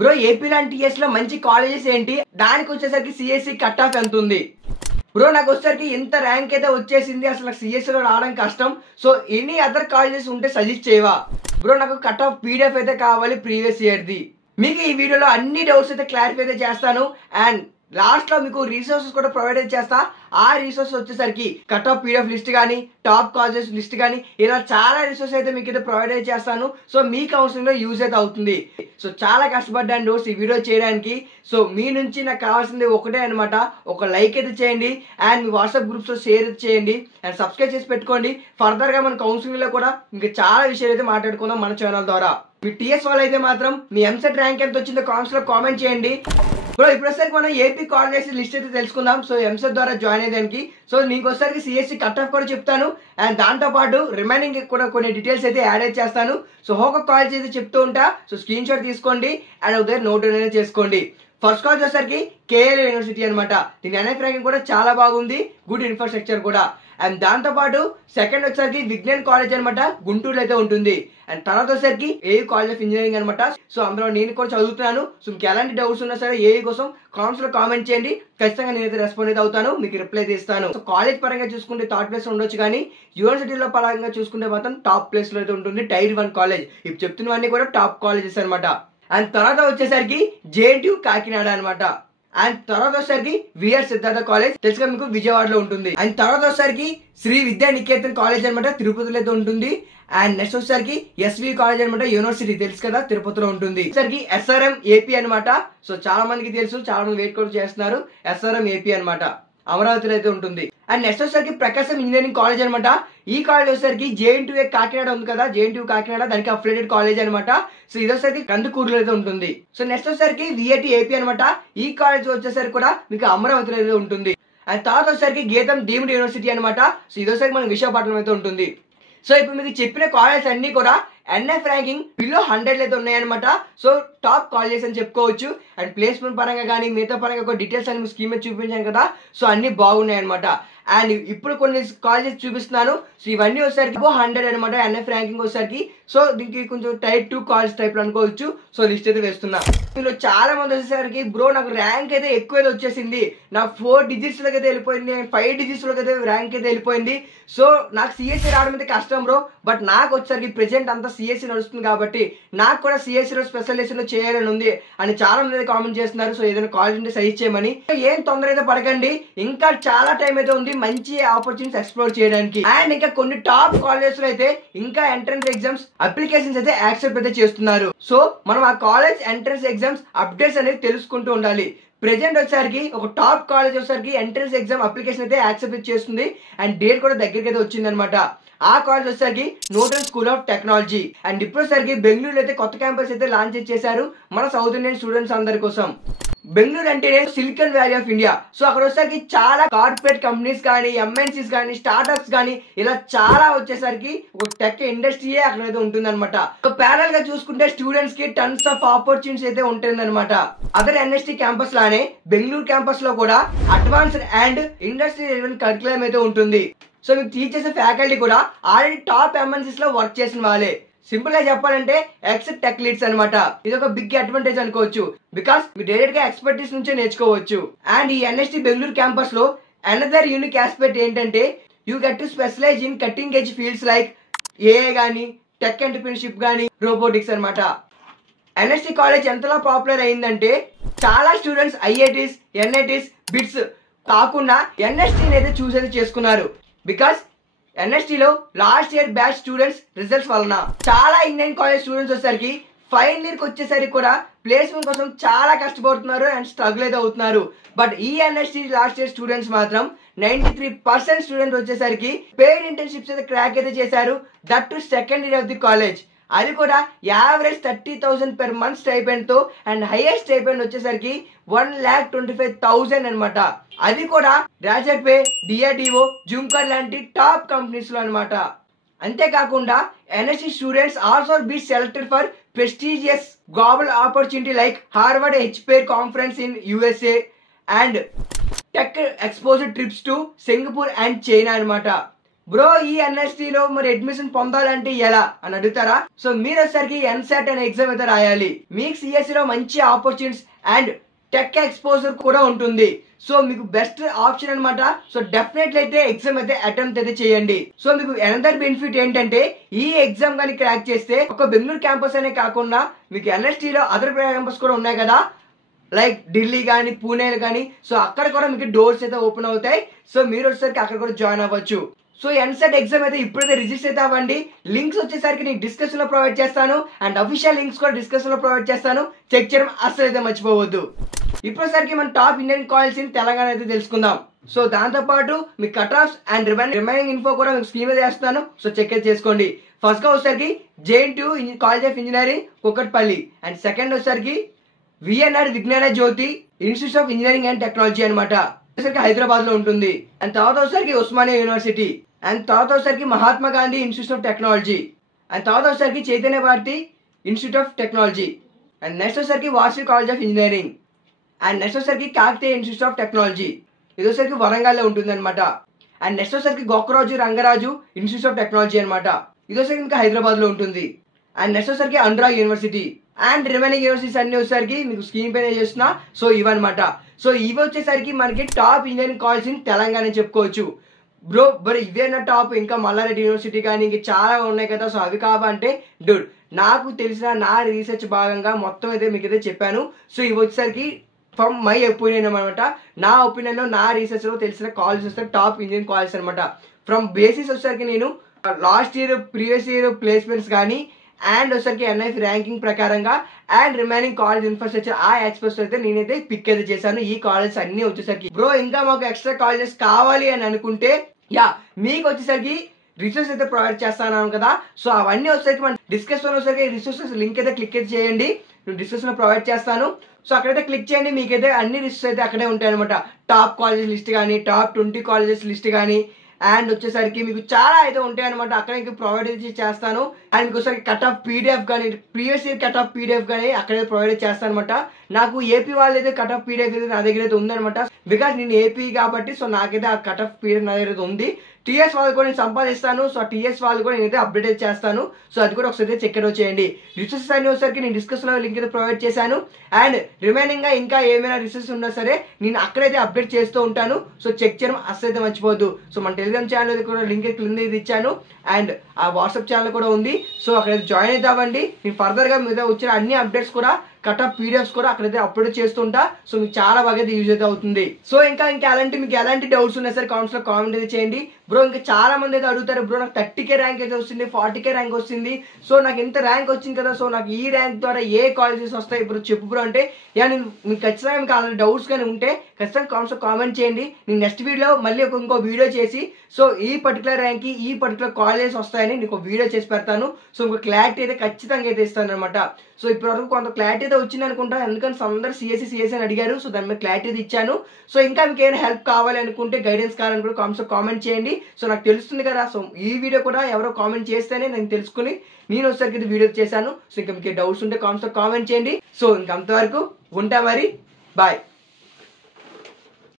Bro AP లాంటి TS లో మంచి కాలేజెస్ ఏంటి, దానికి వచ్చేసరికి సిఎస్సి కట్ ఆఫ్ ఎంత ఉంది బ్రో? నాకు వచ్చేసరికి ఎంత ర్యాంక్ అయితే వచ్చేసింది, అసలు నాకు సిఎస్సి లో రావడం కష్టం. సో ఎనీ అదర్ కాలేజెస్ ఉంటే సజెస్ట్ చేయవా బ్రో? నాకు కట్ ఆఫ్ పీడిఎఫ్ అయితే కావాలి ప్రీవియస్ ఇయర్ది. మీకు ఈ వీడియోలో అన్ని డౌట్స్ అయితే క్లారిఫై అయితే చేస్తాను. అండ్ లాస్ట్ లో మీకు రీసోర్సెస్ కూడా ప్రొవైడ్ చేస్తా. ఆ రీసోర్సెస్ వచ్చేసరికి కట్ ఆఫ్ పీడిఎఫ్ లిస్ట్ కానీ, టాప్ కాలేజెస్ లిస్ట్ కానీ, ఇలా చాలా రిసోర్సెస్ అయితే మీకు అయితే ప్రొవైడ్ చేస్తాను. సో మీ కౌన్సిలింగ్ లో యూజ్ అయితే అవుతుంది. సో చాలా కష్టపడ్డాను డోస్ ఈ వీడియో చేయడానికి. సో మీ నుంచి నాకు కావాల్సింది ఒకటే అనమాట, ఒక లైక్ అయితే చేయండి అండ్ మీ వాట్సాప్ గ్రూప్స్ లో షేర్ అయితే చేయండి అండ్ సబ్స్క్రైబ్ చేసి పెట్టుకోండి. ఫర్దర్ గా మన కౌన్సిలింగ్ లో కూడా ఇంకా చాలా విషయాలు అయితే మాట్లాడుకుందాం మన ఛానల్ ద్వారా. మీ టీఎస్ వాళ్ళు అయితే మాత్రం మీ ఎంసెట్ ర్యాంక్ ఎంత వచ్చిందో కామెంట్స్ లో కామెంట్ చేయండి. బ్రో ఇప్పుడు వచ్చేసరికి మనం ఏపీ కాలేజెస్ లిస్ట్ అయితే తెలుసుకుందాం. సో ఎంసెట్ ద్వారా జాయిన్ అయ్యేదానికి. సో నీకు వచ్చేసరికి సిఎస్సి కట్ ఆఫ్ కూడా చెప్తాను అండ్ దాంతో పాటు రిమైనింగ్ కూడా కొన్ని డీటెయిల్స్ అయితే యాడ్ అయితే చేస్తాను. సో ఒక్కొక్క కాలేజ్ అయితే చెప్తూ ఉంటా. సో స్క్రీన్ షాట్ తీసుకోండి అండ్ ఉదయం నోట్ అనేది చేసుకోండి. ఫస్ట్ కాలేజ్ వచ్చేసరికి కేఎల్ యూనివర్సిటీ అనమాట. దీని ఎన్ఐఎఫ్ ర్యాంకింగ్ కూడా చాలా బాగుంది, గుడ్ ఇన్ఫ్రాస్ట్రక్చర్ కూడా. అండ్ దాంతో పాటు సెకండ్ వచ్చేసరికి విజ్ఞాన్ కాలేజ్ అనమాట, గుంటూరులో అయితే ఉంటుంది. అండ్ తర్వాత వచ్చేసరికి ఏయూ కాలేజ్ ఆఫ్ ఇంజనీరింగ్ అనమాట. సో అందులో నేను కూడా చదువుతున్నాను. సో మీకు ఎలాంటి డౌట్స్ ఉన్నా సరే ఏయూ కోసం కామెంట్స్ లో కామెంట్ చేయండి, ఖచ్చితంగా నేనైతే రెస్పాండ్ అయితే అవుతాను, మీకు రిప్లై అయితే ఇస్తాను. సో కాలేజ్ పరంగా చూసుకుంటే థర్డ్ ప్లేస్ లో ఉండొచ్చు, కానీ యూనివర్సిటీలో పరంగా చూసుకుంటే మాత్రం టాప్ ప్లేస్ లో అయితే ఉంటుంది. Tier 1 college. ఇప్పుడు చెప్తున్నవన్నీ కూడా టాప్ కాలేజెస్ అనమాట. అండ్ తర్వాత వచ్చేసరికి జేఎన్టీయూ కాకినాడ అనమాట. అండ్ తర్వాత వచ్చేసరికి విఆర్ సిద్ధార్థ కాలేజ్ తెలుసుగా మీకు విజయవాడలో ఉంటుంది. అండ్ తర్వాత వచ్చేసరికి శ్రీ విద్యా నికేతన్ కాలేజ్ అనమాట, తిరుపతిలో అయితే ఉంటుంది. అండ్ నెక్స్ట్ వచ్చేసరికి ఎస్వి కాలేజ్ అనమాట, యూనివర్సిటీ తెలుసు కదా, తిరుపతిలో ఉంటుంది. వచ్చేసరికి ఎస్ఆర్ఎం ఏపీ అనమాట. సో చాలా మందికి తెలుసు, చాలా మంది వెయిట్ కూడా చేస్తున్నారు. ఎస్ఆర్ఎం ఏపీ అనమాట, అమరావతిలో అయితే ఉంటుంది. అండ్ నెక్స్ట్ వచ్చేసరికి ప్రకాశం ఇంజనీరింగ్ కాలేజ్ అనమాట. ఈ కాలేజ్ వచ్చేసరికి జేఎన్టీయూ కాకినాడ ఉంది కదా, జేఎన్టీయూ కాకినాడ దానికి అఫిలియేటెడ్ కాలేజ్ అనమాట. సో ఇది వచ్చేసరికి కందుకూరులో అయితే ఉంటుంది. సో నెక్స్ట్ వచ్చేసరికి విఐటి ఏపీ అనమాట. ఈ కాలేజ్ వచ్చేసరికి కూడా మీకు అమరావతిలో అయితే ఉంటుంది. అండ్ తర్వాత వచ్చేసరికి గీతం డీమ్డ్ యూనివర్సిటీ అనమాట. సో ఇది వచ్చేసరికి మనకి విశాఖపట్నం అయితే ఉంటుంది. సో ఇప్పుడు మీకు చెప్పిన కాలేజెస్ అన్ని కూడా ఎన్ఎఫ్ ర్యాంకింగ్ బిలో 100 అయితే ఉన్నాయన్నమాట. సో టాప్ కాలేజెస్ అని చెప్పుకోవచ్చు. అండ్ ప్లేస్మెంట్ పరంగా కానీ మిగతా పరంగా డీటెయిల్స్ అని స్కీమ్ చూపించాను కదా, సో అన్ని బాగున్నాయి అనమాట. అండ్ ఇప్పుడు కొన్ని కాలేజెస్ చూపిస్తున్నాను. సో ఇవన్నీ వచ్చేసరికి 100 అనమాట ఎన్ఎఫ్ ర్యాంకింగ్ వచ్చేసరికి. సో దీనికి కొంచెం టైర్ 2 కాలేజ్ టైప్ లో అనుకోవచ్చు. సో లిస్ట్ అయితే వేస్తున్నా. మీరు చాలా మంది వచ్చేసరికి బ్రో నాకు ర్యాంక్ అయితే ఎక్కువ అయితే వచ్చేసింది, నాకు 4 డిజిట్స్ లోకి అయితే వెళ్ళిపోయింది, 5 డిజిట్స్ లోకి అయితే ర్యాంక్ అయితే వెళ్ళిపోయింది. సో నాకు సిఎస్సి రావడం అయితే కష్టం బ్రో. బట్ నాకు వచ్చేసరికి ప్రెసెంట్ అంతా సిఎస్సి నడుస్తుంది కాబట్టి నాకు కూడా సిఎస్సిలో స్పెషలైజేషన్ లో చేయాలని ఉంది అని చాలా మంది కామెంట్ చేస్తున్నారు. సో ఏదైనా కాలేజ్ ఉంటే సజెస్ట్ చేయమని. ఏం తొందర అయితే పడకండి, ఇంకా చాలా టైం అయితే ఉంది మంచి ఆపర్చునిటీస్ ఎక్స్ప్లోర్ చేయడానికి. అండ్ ఇంకా కొన్ని టాప్ కాలేజెస్ లో అయితే ఇంకా ఎంట్రన్స్ ఎగ్జామ్స్ అప్లికేషన్స్ అయితే యాక్సెప్ట్ అయితే చేస్తున్నారు. సో మనం ఆ కాలేజ్ ఎంట్రన్స్ ఎగ్జామ్స్ అప్డేట్స్ అనేది తెలుసుకుంటూ ఉండాలి. ప్రెజెంట్ వచ్చేసరికి ఒక టాప్ కాలేజ్ వచ్చేసరికి ఎంట్రన్స్ ఎగ్జామ్ అప్లికేషన్ అయితే యాక్సెప్ట్ చేస్తుంది అండ్ డేట్ కూడా దగ్గరికి అయితే వచ్చింది అనమాట. ఆ కాలేజ్ వచ్చేసరికి నోటల్ స్కూల్ ఆఫ్ టెక్నాలజీ. అండ్ ఇప్పుడు వచ్చేసరికి బెంగళూరు అయితే కొత్త క్యాంపస్ అయితే లాంచ్ చేశారు మన సౌత్ ఇండియన్ స్టూడెంట్స్ అందరి కోసం. బెంగళూరు అంటేనే silicon valley of India. So అక్కడ వచ్చేసరికి చాలా కార్పొరేట్ కంపెనీస్ కానీ, ఎంఎన్సీస్ కానీ, స్టార్ట్అప్స్ కానీ ఇలా చాలా వచ్చేసరికి ఒక టెక్ ఇండస్ట్రీయే అక్కడ అయితే ఉంటుంది అనమాట. సో ప్యారల్ గా చూసుకుంటే స్టూడెంట్స్ కి టన్స్ ఆఫ్ ఆపర్చునిటీస్ అయితే ఉంటుంది అనమాట. అదర్ ఎన్ఎస్టీ క్యాంపస్ లానే బెంగళూరు క్యాంపస్ లో కూడా advanced and industry relevant curriculum అయితే ఉంటుంది. సో మీకు టీచ్ చేసే ఫ్యాకల్టీ కూడా ఆల్రెడీ టాప్ ఎంఎన్సీస్ లో వర్క్ చేసిన వాళ్ళే. సింపుల్ గా చెప్పాలంటే ఎక్స్ టెక్ లీడ్స్ అనమాట. ఇది ఒక బిగ్ అడ్వాంటేజ్ అనుకోవచ్చు, బికాస్ మీరు డైరెక్ట్ గా ఎక్స్పర్టీస్ నుంచే నేర్చుకోవచ్చు. అండ్ ఈ ఎన్ఎస్టీ బెంగళూరు క్యాంపస్ లో అనదర్ యూనిక్ ఆస్పెక్ట్ ఏంటంటే you get to specialize in cutting edge fields like AI గానీ, టెక్ ఎంటర్‌ప్రెన్యూర్‌షిప్ గానీ, రోబోటిక్స్ అనమాట. ఎన్ఎస్టీ కాలేజ్ ఎంతలా పాపులర్ అయిందంటే చాలా స్టూడెంట్స్ ఐఐటీస్, ఎన్ఐటీస్, బిట్స్ కాకుండా ఎన్ఎస్టీని అయితే చూస్ అయితే చేసుకున్నారు. బికాస్ ఎన్ఎస్టీలో last year batch students results వలన చాలా ఇండియన్ కాలేజ్ స్టూడెంట్స్ వచ్చేసరికి ఫైనల్ ఇయర్కి వచ్చేసరికి కూడా ప్లేస్మెంట్ కోసం చాలా కష్టపడుతున్నారు అండ్ స్ట్రగుల్ అయితే అవుతున్నారు. బట్ ఈ ఎన్ఎస్టీ లాస్ట్ ఇయర్ స్టూడెంట్స్ మాత్రం 93% స్టూడెంట్స్ వచ్చేసరికి పెయిడ్ ఇంటర్న్షిప్స్ అయితే క్రాక్ అయితే చేశారు. That to second year of the college. అది కూడా యావరేజ్ 30,000 per month స్టైపెండ్ తో అండ్ హైయెస్ట్ స్టైపెండ్ వచ్చేసరికి 1,25,000 అనమాట. అది కూడా రాజర్ పే, డిఆర్డిఓ, జుంకర్ లాంటి టాప్ కంపెనీస్ లో అనమాట. అంతేకాకుండా NSC students also be selected for prestigious global opportunity like Harvard HPAIR conference in USA and tech exposure trips to Singapore and China అనమాట. Bro ఈ ఎన్ఎస్టీ లో మరి అడ్మిషన్ పొందాలంటే ఎలా అని అడుగుతారా? సో మీరు వచ్చేసరికి ఎన్సెట్ అనే ఎగ్జామ్ అయితే రాయాలి. మీకు సిఎస్సి లో మంచి ఆపర్చునిటీస్ అండ్ టెక్ ఎక్స్పోజర్ కూడా ఉంటుంది. సో మీకు బెస్ట్ ఆప్షన్ అనమాట. సో డెఫినెట్లీ అయితే ఎగ్జామ్ అయితే అటెంప్ట్ అయితే చేయండి. సో మీకు అనదర్ బెనిఫిట్ ఏంటంటే ఈ ఎగ్జామ్ కానీ క్రాక్ చేస్తే ఒక బెంగళూరు క్యాంపస్ అనే కాకుండా మీకు ఎన్ఎస్టీ లో అదర్ క్యాంపస్ కూడా ఉన్నాయి కదా, లైక్ ఢిల్లీ కానీ పూణే కానీ. సో అక్కడ కూడా మీకు డోర్స్ అయితే ఓపెన్ అవుతాయి. సో మీరు వచ్చేసరికి అక్కడ కూడా జాయిన్ అవ్వచ్చు. సో ఎన్సెట్ ఎగ్జామ్ అయితే ఇప్పుడైతే రిజిస్టర్ అయితే అవ్వండి. లింక్స్ వచ్చేసరికి నేను డిస్క్రిప్షన్ లో ప్రొవైడ్ చేస్తాను అండ్ అఫీషియల్ లింక్స్ కూడా డిస్క్రిప్షన్ లో ప్రొవైడ్ చేస్తాను. చెక్ చేయడం అస్సలు అయితే మర్చిపోవద్దు. ఇప్పుడుసరికి మన top Indian college in Telangana అయితే తెలుసుకుందాం. సో దాంతో పాటు మీ cut offs and remaining info కూడా మీకు స్క్రీన్ మీద చేస్తాను. సో చెక్ అయితే చేసుకోండి. ఫస్ట్ గా వచ్చేసరికి JNTU college of engineering Kukatpally and second వచ్చేసరికి VNR Vignana Jyothi institute of engineering and technology అనమాట, హైదరాబాద్ లో ఉంటుంది. అండ్ తర్వాత వచ్చేసరికి ఉస్మానియా యూనివర్సిటీ అండ్ తర్వాత వచ్చేసరికి Mahatma Gandhi institute of technology and తర్వాత వచ్చేసరికి Chaitanya Bharathi institute of technology and next వచ్చేసరికి Vasavi college of engineering and next వచ్చేసరికి కాకతీయ ఇన్స్టిట్యూట్ ఆఫ్ టెక్నాలజీ, ఇది వచ్చేసరికి వరంగల్లో ఉంటుంది అనమాట. అండ్ నెక్స్ట్ వచ్చేసరికి Gokaraju Rangaraju institute of technology అనమాట, ఇది వచ్చేసరికి ఇంకా హైదరాబాద్ లో ఉంటుంది. అండ్ నెక్స్ట్ వచ్చేసరికి Anurag university and remaining universities అన్ని వచ్చేసరికి మీకు స్క్రీన్ పైన చేస్తున్నా. సో ఇవన్నమాట. సో ఇవి వచ్చేసరికి మనకి top engineering college in Telangana చెప్పుకోవచ్చు. బ్రో మరి ఇవేనా టాప్? ఇంకా మల్లారెడ్డి యూనివర్సిటీ కానీ ఇంకా చాలా ఉన్నాయి కదా. సో అవి కావంటే డూడ్ నాకు తెలిసిన నా రీసెర్చ్ భాగంగా మొత్తం అయితే మీకు అయితే చెప్పాను. సో ఇవి వచ్చేసరికి ఫ్రమ్ మై ఒపీనియన్ అనమాట. నా ఒపీనియన్ లో నా రీసెర్చ్ లో తెలిసిన కాలేజ్ వస్తే టాప్ ఇంజనీరింగ్ కాలేజ్ అనమాట. ఫ్రమ్ బేసిస్ వచ్చేసరికి నేను last year previous year placements కానీ అండ్ వచ్చేసరికి NIF ర్యాంకింగ్ ప్రకారంగా అండ్ రిమైనింగ్ కాలేజ్ ఇన్ఫ్రాస్ట్రక్చర్ ఆ ఎక్స్పెక్ట్స్ అయితే నేనైతే పిక్ అయితే చేశాను. ఈ కాలేజెస్ అన్ని వచ్చేసరికి బ్రో ఇంకా మాకు ఎక్స్ట్రా కాలేజెస్ కావాలి అని అనుకుంటే మీకు వచ్చేసరికి రిసోర్స్ అయితే ప్రొవైడ్ చేస్తాను కదా. సో అవన్నీ వచ్చేసరికి మన డిస్కషన్ వచ్చేసరికి రిసోర్సెస్ లింక్ అయితే క్లిక్ అయితే చేయండి. నేను డిస్కషన్ లో ప్రొవైడ్ చేస్తాను. సో అక్కడైతే క్లిక్ చేయండి. మీకైతే అన్ని రిసోర్సెస్ అయితే అక్కడే ఉంటాయి అనమాట. టాప్ కాలేజెస్ లిస్ట్ కానీ టాప్ 20 కాలేజెస్ లిస్ట్ కానీ అండ్ వచ్చేసరికి మీకు చాలా అయితే ఉంటాయి అనమాట. అక్కడ మీకు ప్రొవైడ్ చేస్తాను. అండ్ మీకు ఒకసారి కట్ ఆఫ్ PDF కానీ previous year cut off PDF కానీ అక్కడే ప్రొవైడ్ చేస్తాను అనమాట. నాకు ఏపీ వాళ్ళు అయితే కట్ ఆఫ్ PDF అయితే నా దగ్గర అయితే ఉందనమాట. బికాస్ నేను ఏపీ కాబట్టి సో నాకైతే ఆ కట్ ఆఫ్ పీరియడ్ నా దగ్గర అయితే ఉంది. TS వాళ్ళు కూడా నేను సంపాదిస్తాను. సో TS వాళ్ళు కూడా నేనైతే అప్డేట్ చేస్తాను. సో అది కూడా ఒకసారి చెక్ అవుట్ చేయండి. రిసోర్సెస్ అన్ని వచ్చేసరికి నేను డిస్కషన్ లో లింక్ అయితే ప్రొవైడ్ చేశాను. అండ్ రిమైనింగ్ గా ఇంకా ఏమైనా రిసోర్సెస్ ఉన్నా సరే నేను అక్కడైతే అప్డేట్ చేస్తూ ఉంటాను. సో చెక్ చేయడం అస్సలు అయితే మర్చిపోవద్దు. సో మన టెలిగ్రామ్ ఛానల్ కూడా లింక్ క్రింద ఇది ఇచ్చాను అండ్ ఆ వాట్సాప్ ఛానల్ కూడా ఉంది. సో అక్కడైతే జాయిన్ అయితే అవ్వండి. నేను ఫర్దర్ గా మీద వచ్చిన అన్ని అప్డేట్స్ కూడా కట్ ఆఫ్ PDFs కూడా అక్కడైతే అప్లోడ్ చేస్తుంటా. సో మీకు చాలా బాగా అయితే యూజ్ అయితే అవుతుంది. సో ఇంకా అలాంటి మీకు ఎలాంటి డౌట్స్ ఉన్నా సరే కామెంట్స్ లో కామెంట్ అయితే చేయండి. బ్రో ఇంకా చాలా మంది అయితే అడుగుతారు, బ్రో నాకు 30K ర్యాంక్ అయితే వస్తుంది, 40K ర్యాంక్ వస్తుంది. సో నాకు ఎంత ర్యాంక్ వచ్చింది కదా, సో నాకు ఈ ర్యాంక్ ద్వారా ఏ కాలేజెస్ వస్తాయి ఇప్పుడు చెప్పు బ్రో అంటే నేను మీకు ఖచ్చితంగా మీకు అలాంటి డౌట్స్ కానీ ఉంటే ఖచ్చితంగా కామెంట్స్ లో కామెంట్ చేయండి. నేను నెక్స్ట్ వీడియో మళ్ళీ ఇంకో వీడియో చేసి సో ఈ పర్టికులర్ ర్యాంక్ కి ఈ పర్టికులర్ కాలేజెస్ వస్తాయని నీకు వీడియో చేసి పెడతాను. సో ఇంకో క్లారిటీ అయితే ఖచ్చితంగా అయితే ఇస్తాను అనమాట. సో ఇప్పటివరకు కొంత క్లారిటీ అయితే వచ్చింది అనుకుంటా, ఎందుకంటే అందరూ సిఎస్సి అని అడిగారు. సో దాని మీద క్లారిటీ అయితే ఇచ్చాను. సో ఇంకా మీకు ఏమైనా హెల్ప్ కావాలి అనుకుంటే గైడెన్స్ కావాలనుకుంటే కామెంట్స్ లో కామెంట్ చేయండి. సో నాకు తెలుస్తుంది కదా. సో ఈ వీడియో కూడా ఎవరో కామెంట్ చేస్తేనే నేను తెలుసుకుని నేను వచ్చేసరికి వీడియో చేశాను. సో ఇంకా మీకు డౌట్స్ ఉంటే కామెంట్స్ లో కామెంట్ చేయండి. సో ఇంకంతవరకు ఉంటా మరి, బాయ్.